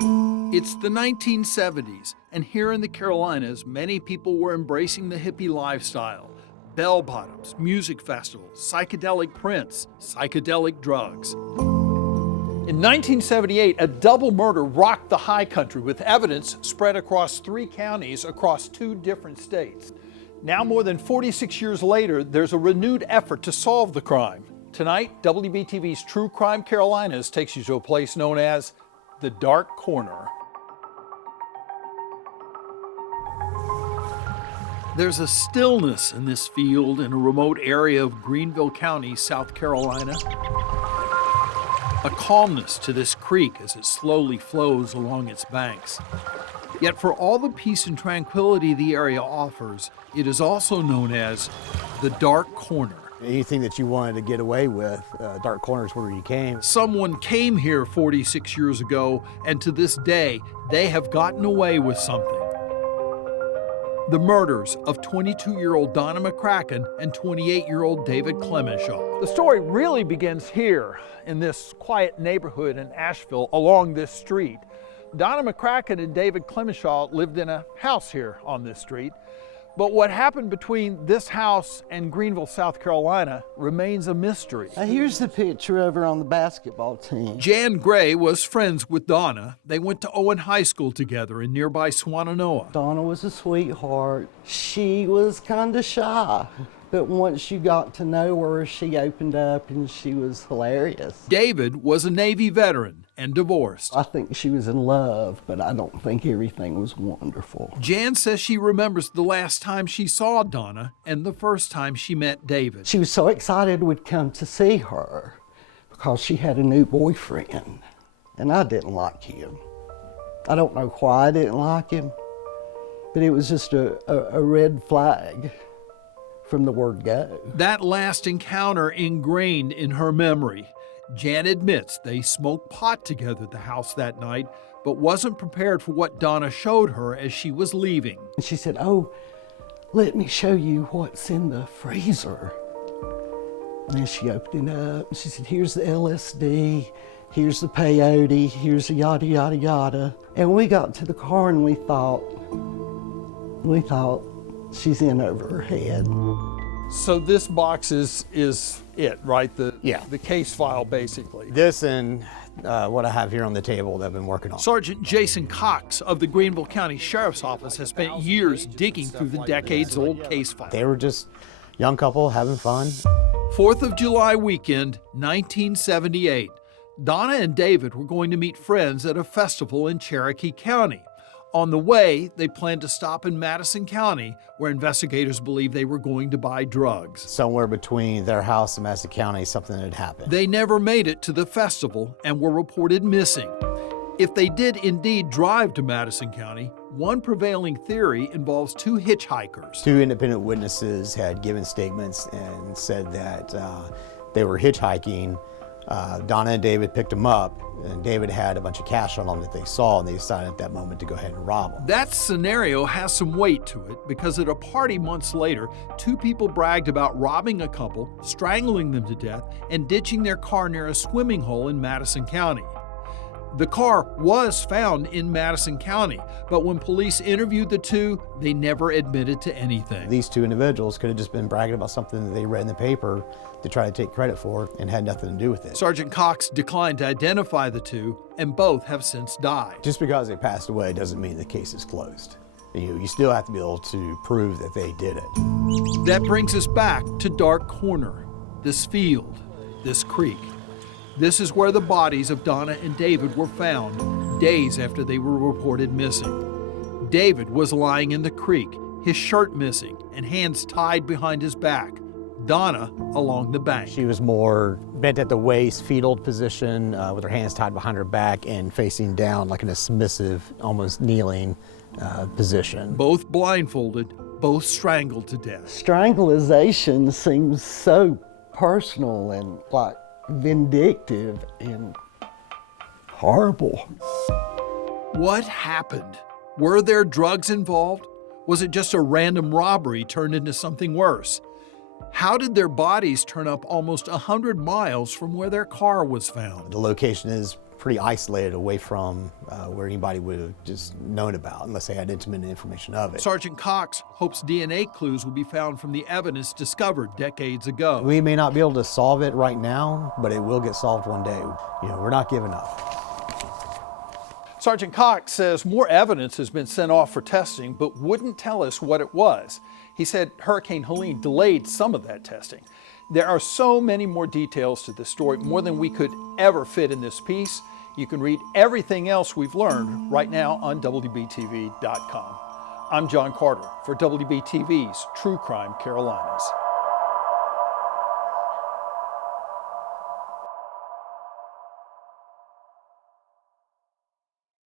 It's the 1970s, and here in the Carolinas, many people were embracing the hippie lifestyle. Bell bottoms, music festivals, psychedelic prints, psychedelic drugs. In 1978, a double murder rocked the high country with evidence spread across 3 counties across 2 different states. Now, more than 46 years later, there's a renewed effort to solve the crime. Tonight, WBTV's True Crime Carolinas takes you to a place known as the Dark Corner. There's a stillness in this field in a remote area of Greenville County, South Carolina. A calmness to this creek as it slowly flows along its banks. Yet for all the peace and tranquility the area offers, it is also known as the Dark Corner. Anything that you wanted to get away with, Dark Corner is where you came. Someone came here 46 years ago, and to this day, they have gotten away with something. The murders of 22-year-old Donna McCracken and 28-year-old David Clemishaw. The story really begins here in this quiet neighborhood in Asheville along this street. Donna McCracken and David Clemishaw lived in a house here on this street. But what happened between this house and Greenville, South Carolina remains a mystery. Here's the picture over on the basketball team. Jan Gray was friends with Donna. They went to Owen High School together in nearby Swannanoa. Donna was a sweetheart. She was kind of shy, but once you got to know her, she opened up and she was hilarious. David was a Navy veteran and divorced. I think she was in love, but I don't think everything was wonderful. Jan says she remembers the last time she saw Donna and the first time she met David. She was so excited we'd come to see her because she had a new boyfriend, and I didn't like him. I don't know why I didn't like him, but it was just a red flag from the word go. That last encounter ingrained in her memory. Jan admits they smoked pot together at the house that night, but wasn't prepared for what Donna showed her as she was leaving. And she said, "Oh, let me show you what's in the freezer." And she opened it up and she said, "Here's the LSD, here's the peyote, here's the yada, yada, yada." And we got to the car and we thought, she's in over her head. So this box is it, right? The case file, basically. This and what I have here on the table that I've been working on. Sergeant Jason Cox of the Greenville County Sheriff's Office has spent years digging through the decades-old case file. They were just a young couple having fun. 4th of July weekend, 1978. Donna and David were going to meet friends at a festival in Cherokee County. On the way, they planned to stop in Madison County, where investigators believe they were going to buy drugs. Somewhere between their house and Madison County, something had happened. They never made it to the festival and were reported missing. If they did indeed drive to Madison County, one prevailing theory involves 2 hitchhikers. 2 independent witnesses had given statements and said that they were hitchhiking. Donna and David picked them up, and David had a bunch of cash on them that they saw, and they decided at that moment to go ahead and rob them. That scenario has some weight to it because at a party months later, 2 people bragged about robbing a couple, strangling them to death, and ditching their car near a swimming hole in Madison County. The car was found in Madison County, but when police interviewed the 2, they never admitted to anything. These 2 individuals could have just been bragging about something that they read in the paper to try to take credit for and had nothing to do with it. Sergeant Cox declined to identify the 2, and both have since died. Just because they passed away doesn't mean the case is closed. You still have to be able to prove that they did it. That brings us back to Dark Corner, this field, this creek. This is where the bodies of Donna and David were found days after they were reported missing. David was lying in the creek, his shirt missing and hands tied behind his back. Donna along the bank. She was more bent at the waist, fetal position, with her hands tied behind her back and facing down like in a submissive, almost kneeling position. Both blindfolded, both strangled to death. Strangulation seems so personal and like vindictive and horrible. What happened? Were there drugs involved? Was it just a random robbery turned into something worse? How did their bodies turn up almost 100 miles from where their car was found? The location is pretty isolated away from where anybody would have just known about unless they had intimate information of it. Sergeant Cox hopes DNA clues will be found from the evidence discovered decades ago. We may not be able to solve it right now, but it will get solved one day. You know, we're not giving up. Sergeant Cox says more evidence has been sent off for testing, but wouldn't tell us what it was. He said Hurricane Helene delayed some of that testing. There are so many more details to this story, more than we could ever fit in this piece. You can read everything else we've learned right now on WBTV.com. I'm John Carter for WBTV's True Crime Carolinas.